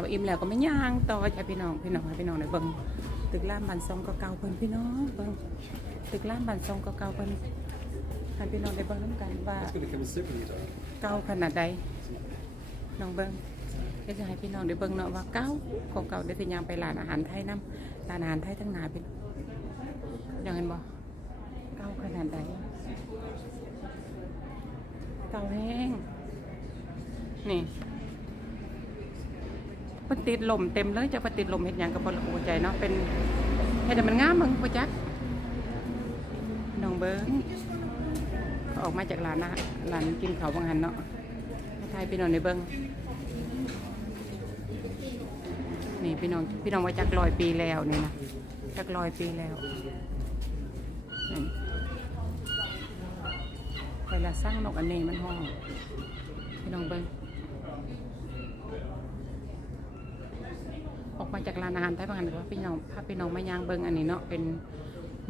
าวอิ่มแล้วก็ไม่ย่างต่อจ้ะพี่น้องพี่น้องให้พี่น้องได้เบิ่งตึกล่ามบันซองเก่าๆเพิ่นพี่น้องเบิ่งตึกล่ามบันซองเก่าๆเพิ่นให้พี่น้องได้เบิ่งน้ำกันว่า It's going to come super you don't. เก่าขนาดใดน้องเบิ่งเดี๋ยวจะให้พี่น้องได้เบิ่งเนาะว่าเก่าของเก่าได้สิย่างไปร้านอาหารไทยนํร้านอาหารไทยทั้งหนาพี่ยังเห็นบ่เก่าขนาดใดเก่าแห้งนี่ เพิ่นติดลมเต็มเลยจะไปติดลมเฮ็ดหยังก็บ่รู้ใจเนาะเป็นเฮ็ดให้มันงามมึงบ่จักน้องเบิ่งก็ออกมาจากร้านนะร้านกินเขาวบางหันเนาะมาทายพี่น้องในเบิ้งนี่พี่น้องพี่น้องว่าจักลอยปีแล้วนี่นะจักลอยปีแล้วนี่เวลาสร้างนกอันนี้มันห้องพี่น้องเบิ้งออก มาจากร้านอาหารไทยบางหันว่าพี่น้องพาพี่น้องมาย่างเบิ้งอันนี้เนาะเป็น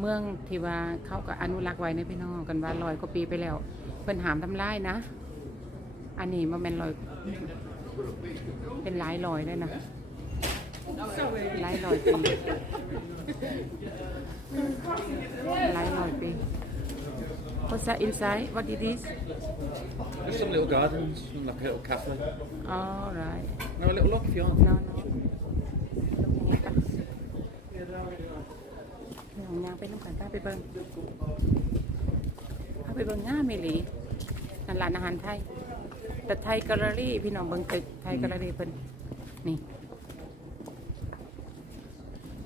เมืองที่ว่าเขาก็อนุรักษ์ไว้ในพี่น้องกันว่าลอยกว่าปีไปแล้วเพิ่นหามทำลายนะ อันนี้มันเป็นรอยเป็นหลายรอยเลยนะหลายรอยปีหลายรอยปี What's that inside? What it is? There's some little gardens, and like a little cafe. All right. No, a little look if you want. No, no. น้องยางไปน้ำกันพาไปเบิ่งพาไปเบิ่งง่าเมหลีนั่นร้านอาหารไทย แต่ไทยแกลเลอรี่พี่น้องเบิ่งตึกไทยแกลเลอรี่เพิ่นนี่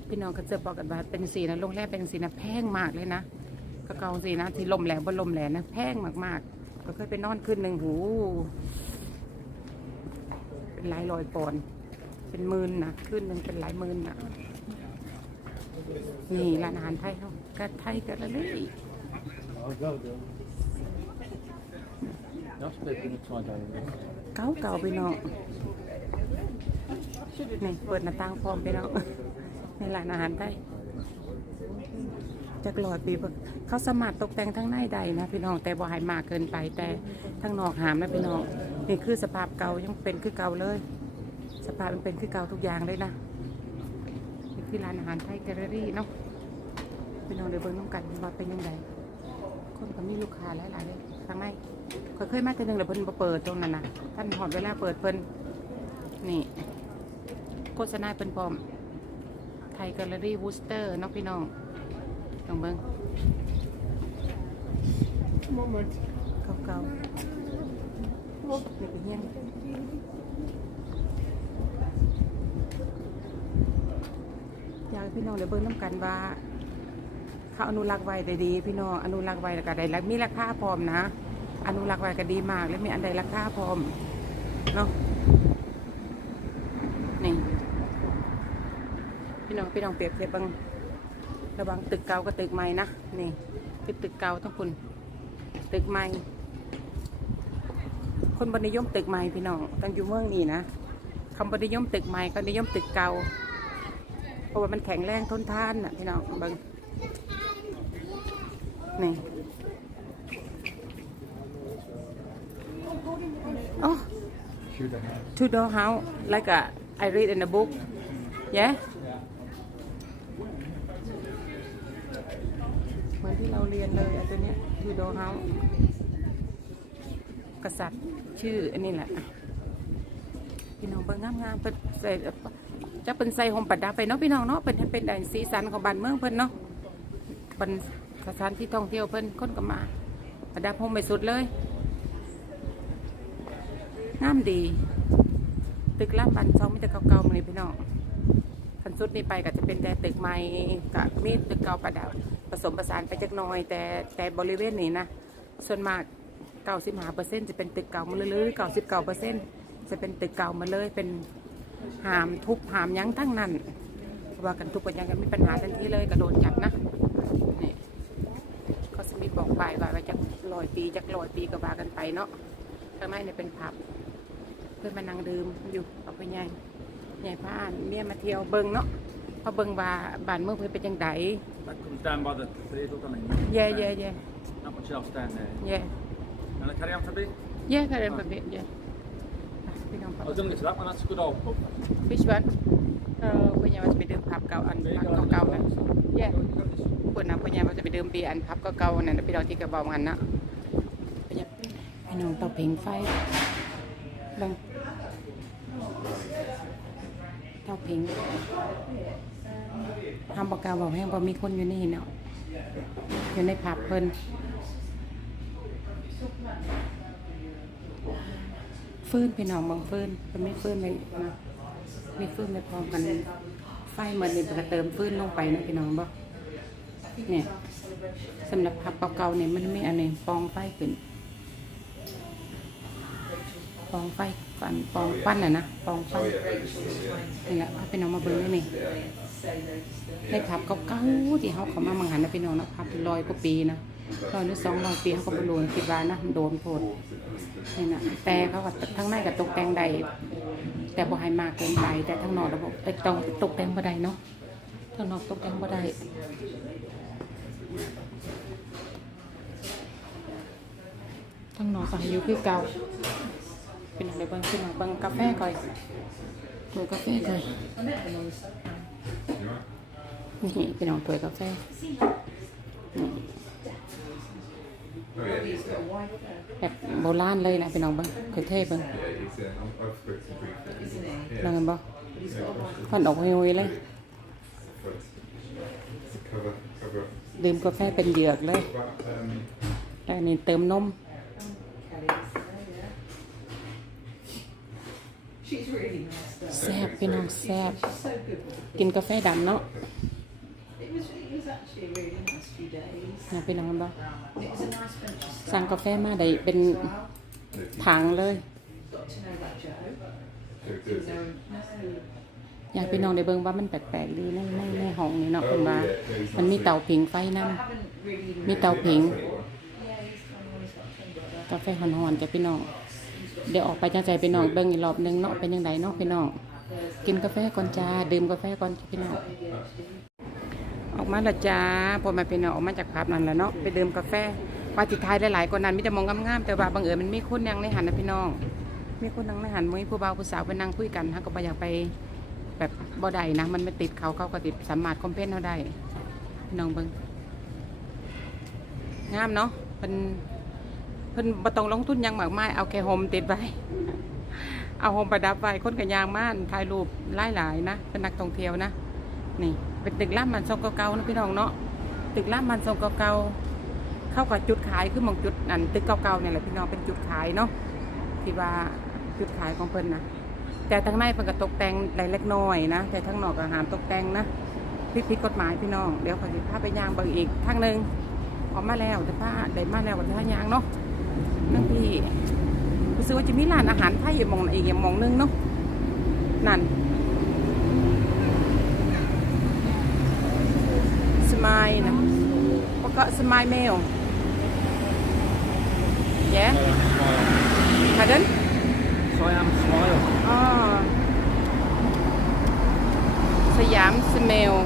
พี่น้องก็เจอบอกกันว่าเป็นสีนะโรงแรมเป็นสีนะแพงมากเลยนะก็เกาสีนะที่ลมแหลงบนลมแหลงนะแพงมากๆก็เคยไปนอนคืนหนึ่งหูเป็นหลายร้อยปอนด์เป็นหมื่นนะคืนหนึ่งเป็นหลายหมื่นนะ นี่ร้านอาหารไทยเขาก็ไทยแกลเลอรี่เก่าเก่าไปเนาะนี่เปิดหน้าต่างพร้อมไปเนาะในร้านอาหารได้จากลอยปีเบิ่งเขาสามารตกแต่งทั้งในใดนะพี่น้องแต่บ่ให้มากเกินไปแต่ทั้งนอกหามนะพี่น้องนี่คือสภาพเก่ายังเป็นคือเก่าเลย สภาพมันเป็นคือเก่าทุกอย่างเลยนะ นี่คือร้านอาหารไทยแกลเลอรี่เนาะพี่น้องเดี๋ยวเบิ่งน้ำกันว่าเป็นยังไงคนก็มีลูกค้าหลายๆเลยทางในเคยเคยมาแต่หนึ่งแล้วเพิ่นบ่เปิดตรงนั้นนะท่านหอดเวลาเปิดเพิ่นนี่ โฆษณาเพิ่นพร้อมไทยแกลเลอรี่วูสเตอร์น้องพี่น้องลองเบิ่ง Moment. เก่าๆนี่เป็นเฮียน อยากให้พี่น้องได้เบิ่งน้ำกันว่า เขาอนุรักษ์ไว้ได้ดี พี่น้องอนุรักษ์ไว้แล้วก็ได้แล้วมีราคาพร้อมนะ อนุรักษ์ไว้ก็ดีมาก และมีอันใดราคาพร้อมเนาะนี่พี่น้องพี่น้องเปรียบเทียบเบังระวังตึกเก่ากับตึกใหม่นะนี่คือตึกเก่าทั้งคุณตึกใหม่ คนบนิยมตึกใหม่พี่น้องต้องอยู่เมืองนี้นะคำบนิยมตึกใหม่ก็นิยมตึกเก่า ราะว่ามันแข็งแรงทนทานน่ะพี่น้องเบิงนี่ Oh, Shoot a house. Tudor house, like a, I read in the book. Yeah? เหมือนที่เราเรียนเลยอันตัวเนี้ย Tudor house กษัตริย์ชื่ออันนี้แหละพี่น้องเบิ่งงามๆเพิ่นใส่ จะเป็นใส่ห่มประดับไปเนาะพี่น้องเนาะเป็นเป็นอันสีสันของบ้านเมืองเพิ่นเนาะเป็นสถานที่ท่องเที่ยวเพิ่นคนก็มาประดับห่มไปสุดเลยงามดี ตึกล่างบันซองมีแต่เก่าๆมาเลยพี่น้องคันสุดนี้ไปก็จะเป็นแต่ตึกใหม่กับมีตึกเก่าประดับผสมประสานไปจักน่อย แต่แต่บริเวณนี้นะส่วนมากเก้าสิบห้าเปอร์เซ็นจะเป็นตึกเก่ามาเลยเก้าสิบเก้าเปอร์เซ็นจะเป็นตึกเก่ามาเลยเป็น หามทุบหามหยั้งทั้งนั้นว่ากันทุบกันหยังกันมีปัญหาทันทีเลยกระโดนจับนะนี่เขาสมิธบอกไปว่าว่าจะลอยปีจากลอยปีก็ว่ากันไปเนาะข้างในเนี่ยเป็นผับ เพื่อนมานั่งดื่มอยู่เอาไปใหญ่ใหญ่พานเมียมาเที่ยวเบิงเนาะเพราะเบิงว่าบ้านเมืองเพื่อนเป็นจังได That comes down by the cathedral, doesn't it? เย่เย่เย่ Not much else down there. เย่ And I carry on for a bit? เย่ ค่ะเดินไปเบียเย่พี่น้อง I've done it to that one, that's a good old pub. Which one เออปัญญาว่าจะไปดื่มพับเก่าอันพับเก่าๆนั่น Yeah เปิดนะปัญญาว่าจะไปดื่มเบียร์อันพับเก่าๆนั่นนะพี่น้องที่กระบอกกันนะปัญญาพี่น้องเตาผิงไฟเบังเตาผิงทำปากกาบอกให้บ่มีคนอยู่นี่เนาะอยู่ในผับเพิ่น ฟื้นพี่น้องบางฟื้นเป็นไม่ฟื้นไปนะมีฟื้นไปพร้อมกันไฟเหมือนนี่มันก็เติมฟื้นลงไปนะพี่น้องบ่เนี่ยสำหรับผับเก่าๆเนี่ยมันไม่อันนี้ปองไฟขึ้นปองไฟฟันปองปั้นอะนะปองไฟนี่แหละพี่น้องมาเบิ่งด้วยนี่ในผับเก่าๆที่เขาเขามามังหันนะพี่น้องนะผับร้อยกว่าปีนะ ร้อยหรือสองร้อยปีเขาก็บรรลุคิดว่านะมันโดนโทษนี่นะแต่เขาก็ทั้งในกับตกแต่งใด แต่บ่ให้มากเกินไป แต่ทั้งนอกระบบแต่ต้องตกแต่งบ่ได้เนาะทั้งนอกตกแต่งบ่ได้ทั้งนอกก็ให้อยู่คือเก่าเป็นอะไรบ้างพี่น้องบิ่งกาแฟก่อนตัวกาแฟก่อนนี่พี่น้องตัวกาแฟนี่ แบบโบราณเลยนะพี่น้องเบิ่งคือเท่เบิ่ง Yeah, he's, uh, I've I've spoken briefly. Yeah, นั่งบ่ควันออกหุยๆเลย but it's a cover, cover. ดื่มกาแฟเป็นเหยือกเลย But, um, แล้วอันนี้เติมนม She's really nice though. แซ่บพี่น้องแซ่บ She's so good. with it. กินกาแฟดำเนาะ It was it was actually a really nice few days. นะพี่น้องบ่ It was a nice bunch of สั่ง stuff กาแฟมาได้เป็น as well. ถังเลย Got to know about Joe. so does No, it? no. อยากพี่น้องได้เบิ่งว่ามันแปลกๆดีในในในห้องนี้เนาะเพิ่นว่า Oh, yeah, yeah, he's มันมี not เตาผิงไฟนํ I haven't really even. มีเตาผิง Yeah, he's done all his got to กาแฟหอนๆจ้ะพี่น้อง เดี๋ยวออกไปจังใจพี่น้องเบิ่งอีกรอบหนึงเนาะเป็นจังไดเนาะพี่น้อง กินกาแฟก่อนจ้า ดื่มกาแฟก่อนจ้ะพี่น้อง ออกมาและจ้าพอมาเป็นออกมาจากผับนั่นแหละเนาะไปดื่มกาแฟว่าจิทายหลายๆคนนั้นมีแต่มองงามๆแต่ว่าบังเอิญมันมีคนยังในหันนะพี่น้อง มีคนนั่งในหันมีผู้บ่าวผู้สาวไปนั่งคุยกันฮะก็บ่อยากไปแบบบ่ได้นะ มันไม่ติดเขาเขาก็ติดสามารถคอมเพนเขาได้พี่น้องเบิ่งงามเนาะเป็นเพิ่นบ่ต้องลงทุนยังมากมายเอาแค่โฮมติดไว้เอาโฮมประดับไว้คนกันยางม่านถ่ายรูปหลายๆนะเป็นนักท่องเที่ยวนะ นี่เป็นตึกล่ามมันทรงเก่าๆนะพี่น้องเนาะตึกล่ามมันทรงเก่าๆเข้ากับจุดขายคือมองจุดอันตึกเก่าๆเนี่ยแหละพี่น้องเป็นจุดขายเนาะที่ว่าจุดขายของเพิ่นนะแต่ทั้งในเพิ่นก็ตกแต่งหลายเล็กน้อยนะแต่ทั้งนอกก็หามตกแต่งนะผิดผิดกฎหมายพี่น้องเดี๋ยวขอสิพาไปย่างเบิ่งอีกทางหนึงออกมาแล้วแต่ผ้าได้มาแล้ววันท่ายางเนาะนั่นพี่รู้สึกว่าจะมีร้านอาหารไทยอยู่มองอีกอย่างมองนึงเนาะนั่น Smile na. Pagka smile mail. Yeah? Pardon? Siam Smile. Ah. Siam smell.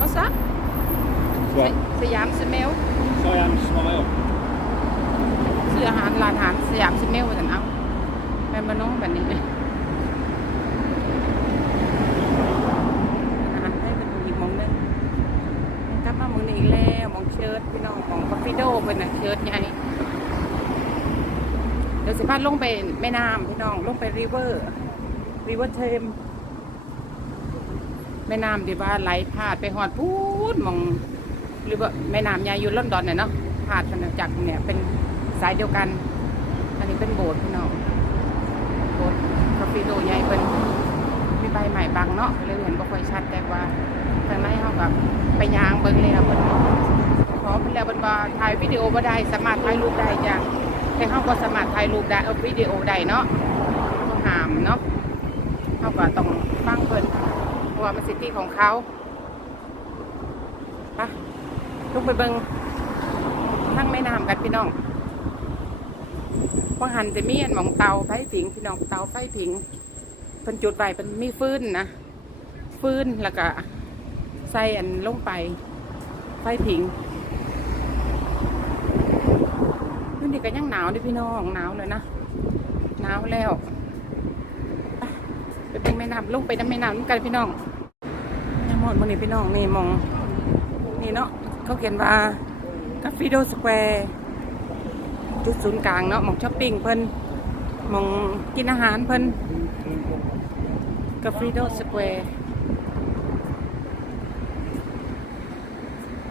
What's that? What? Siam smell. Siam Smile. ชื่ออาหารร้านอาหารสยามซิเมลว่าสันเอาแม่นบ้านน้องแบบนี้อาหารไทยเป็นอีกหมองหนึงกลับมาหมองนี้อีกแล้วหมองเชิดพี่น้องของค เป็นนะเชิดใหญ่เดี๋ยวสิพาลงไปแม่น้ำพี่น้องลงไปริเวอร์ริเวอร์เทมแม่น้ำดีว่าไหลพาดไปหอดพูดมองหรือว่าแม่น้ำใหญ่อยู่ลอนดอนเนี่ยเนาะพาดกันจากเนี่ยเป็นสายเดียวกัน อันนี้เป็นโบสถ์พี่น้องโบสถ์คาฟิโดใหญ่เป็นมีใบใหม่บังเนาะเลยเห็นบ่ค่อยชัดแต่ว่าทางในเขากับไปยางเบิ่งแล้วเพิ่นขอเพิ่น แล้วเพิ่นว่าถ่ายวิดีโอบ่ได้สามารถถ่ายรูปได้จ้ะแต่เขาก็สามารถถ่ายรูปได้เอาวิดีโอได้เนาะก็ห้ามเนาะเขาก็ต้องฟังเพิ่นเพราะว่ามันสิทธิของเขาไปลุกไปเบิ่งทั้งแม่น้ำกันพี่น้องวังหันจะมีอันหมองเตาไฟผิงพี่น้องเตาไฟผิงเป็นจุดไฟเป็นมีฟืนนะฟืนแล้วก็ใส่อันลงไปไฟผิง นี่นี่ก็ยังหนาวดิพี่น้องหนาวเลยนะหนาวแล้วไปเป็นแม่น้ำลงไปน้ำแม่น้ำกันพี่น้องนี่หมดมันนี่พี่น้องนี่มองนี่เนาะเขาเขียนว่ากาฟิโดสแควร์จุดศูนย์กลางเนาะมองช้อปปิ้งเพิ่นมองกินอาหารเพิ่นกาฟิโดสแควร์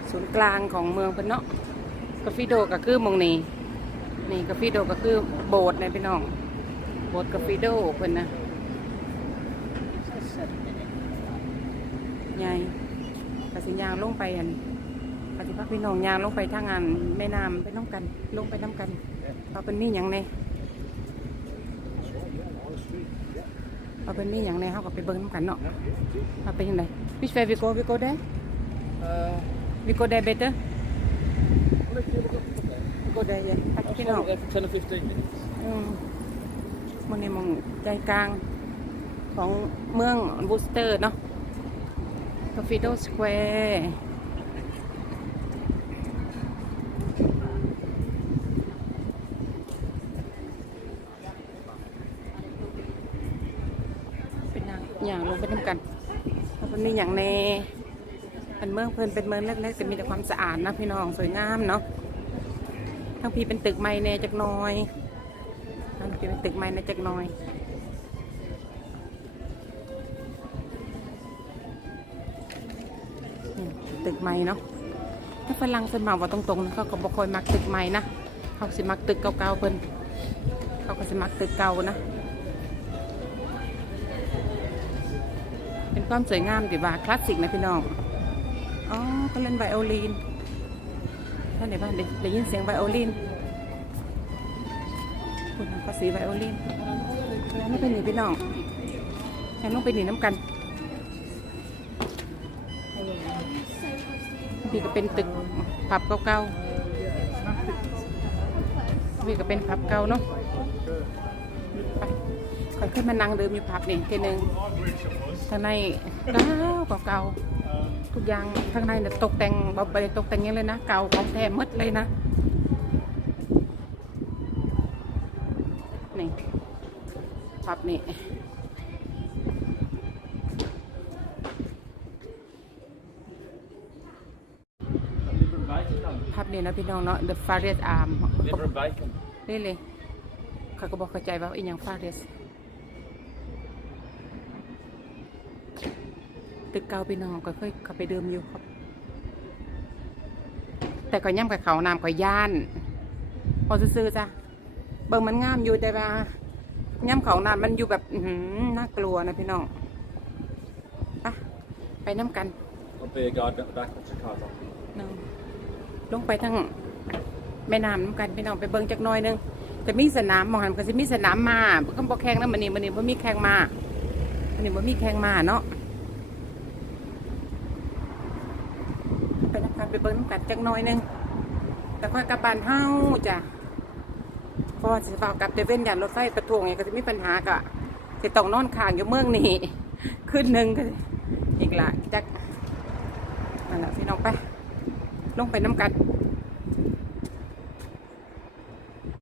ศูนย์กลางของเมืองเพิ่นเนาะกาฟิโดก็คือมองนี้ นี่กาฟิโดก็คือโบสถ์นะพี่น้อง โบสถ์กาฟิโดเพิ่นนะใหญ่กสิยางลงไปอันปฏิภาคพี่น้องยางลงไปทางงานแม่น้ำไปน้องกัน ลงไปน้ำกันเอาเป็นนี่อย่างไนเอาเป็นนี่อย่างไนเขาก็ไปเบิ้งน้ำกันเนาะเอาเป็นยังไง which way we go we go there Uh, we go there better we go there yeah ไป I'll พี่น้อง stop there for 10 or 15 minutes. อืมมันในมองใจกลางของเมืองบูสเตอร์เนาะคาฟิโดสแควร์เป็นอย่างอย่างลงไปน้ำกันเพราะมันมีอย่างในเป็นเมืองเพลินเป็นเมืองเล็กๆแต่มีแต่ความสะอาดนะพี่น้องสวยงามเนาะ ทั้งพี่เป็นตึกไม้แน่จักน้อยนั่นคือเป็นตึกไม้นะจักน้อยตึกไม้เนาะถ้าฝรั่งเพิ่นมาว่าตรงๆนะเขาก็บ่ค่อยมักตึกใหม่นะเขาสิมักตึกเก่าๆเพิ่นเขาก็สิมักตึกเก่านะเป็นความสวยงามดีว่าคลาสสิกนะพี่น้องอ๋อก็เล่นไวโอลินานไหนบ้างได้ได้ยินเสียงไวโอลินคุณภาษีไวโอลินแล้วไม่เป็นหนีพี่น้องยังต้องไปหนีน้ำกันพี่ก็เป็นตึกผับเก่าๆพี่ก็เป็นผับเก่าเนาะไปค่อยขึ้นมานั่งเดิมอยู่ผับนี่ทีหนึ่งข้างในเก่าเก่า ทุกอย่างข้างในเนี่ยตกแต่งบ่ไปตกแต่งอยังเลยนะ เก่าของแท้หมดเลยนะ นี่พับนี่ Liver and bacon, no? พับนี่นะพี่น้องเนาะ The Forest Arm Liver and bacon. นี่เลยเขาก็บอกเข้าใจว่าอีหยัง Forest ตึกเก่าพี่น้องก็เคยเข้าไปเดิมอยู่ครับ แต่ก็ย่ำกับเขาน้ำก็ย่าน พอซื้อๆจ้ะเบิ่งมันงามอยู่แต่ว่าย่ำเขาน้ำมันอยู่แบบอื้อหือน่ากลัวนะพี่น้องไปไปน้ำกัน I'll be a guide at the back of the car. เนาะลงไปทั้งแม่น้ำน้ำกันพี่น้องไปเบิ่งจักหน้อยหนึงแต่มีสนามมองหันก็สิมีสนามมาก็บอกแข่งนะมันนี่มันนี่บ่มีแข่งมามันนี่บ่มีแข่งมาเนาะ ไปน้ำกันไปเบิ้งน้ำกันจักหน้อยหนึงแต่ค่อยกลับบ้านเฮาจ้ะพราะว่าสิฟ้ากลับเดเว่นยานรถไฟประท้วงไงก็จะมีปัญหากะสิต้องนอนค้างอยู่เมืองนี่ขึ้นหนึ่งก็อีกละจักนั่นแหละพี่น้องไป ลงไปน้ำกัน